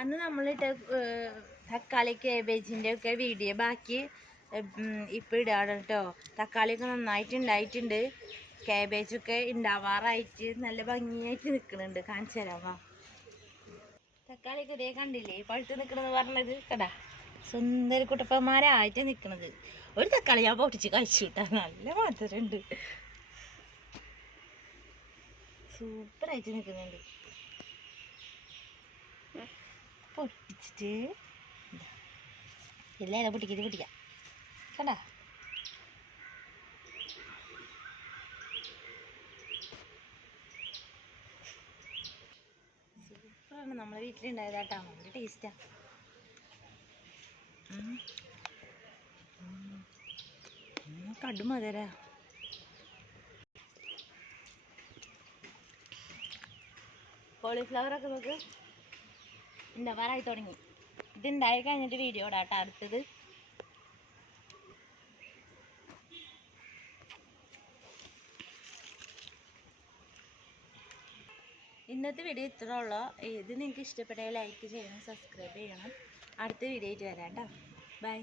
അന്ന് നമ്മളിട്ട് തക്കാളി കേബേജിൻ്റെ ഒക്കെ വീഡിയോ ബാക്കി ഇപ്പോൾ ഇടാണ് കേട്ടോ. തക്കാളിയൊക്കെ നന്നായിട്ടുണ്ടായിട്ടുണ്ട്. കേബേജൊക്കെ ഉണ്ടാവാറായിട്ട് നല്ല ഭംഗിയായിട്ട് നിൽക്കുന്നുണ്ട്. കാണിച്ചു തരാമോ? തക്കാളിയൊക്കെ ഇതേ കണ്ടില്ലേ പഴുത്ത് നിൽക്കണമെന്ന് പറഞ്ഞത് കടാ. സുന്ദര കുട്ടപ്പന്മാരായിട്ട് നിൽക്കുന്നത്. ഒരു തക്കാളി ഞാൻ പൊട്ടിച്ച് കഴിച്ചു കിട്ടാ. നല്ല മധുരമുണ്ട്. സൂപ്പറായിട്ട് നിൽക്കുന്നുണ്ട്. പൊട്ടിച്ചിട്ട് ഇല്ല പൊട്ടിക്കാം കണ്ടാ. സൂപ്പറാണ്. നമ്മളെ വീട്ടിലുണ്ടായതാട്ടാ. നല്ല ടേസ്റ്റാ. കടും മധുര. കോളിഫ്ലവറൊക്കെ നമുക്ക് ഉണ്ടാവാറായി തുടങ്ങി. ഇതുണ്ടായി കഴിഞ്ഞിട്ട് വീഡിയോ ഇടാട്ടോ അടുത്തത്. ഇന്നത്തെ വീഡിയോ ഇത്ര ഉള്ളൂ. ഇത് നിങ്ങൾക്ക് ഇഷ്ടപ്പെട്ടെങ്കിൽ ലൈക്ക് ചെയ്യണം, സബ്സ്ക്രൈബ് ചെയ്യണം. അടുത്ത വീഡിയോ ആയിട്ട് വരാം കേട്ടോ. ബൈ.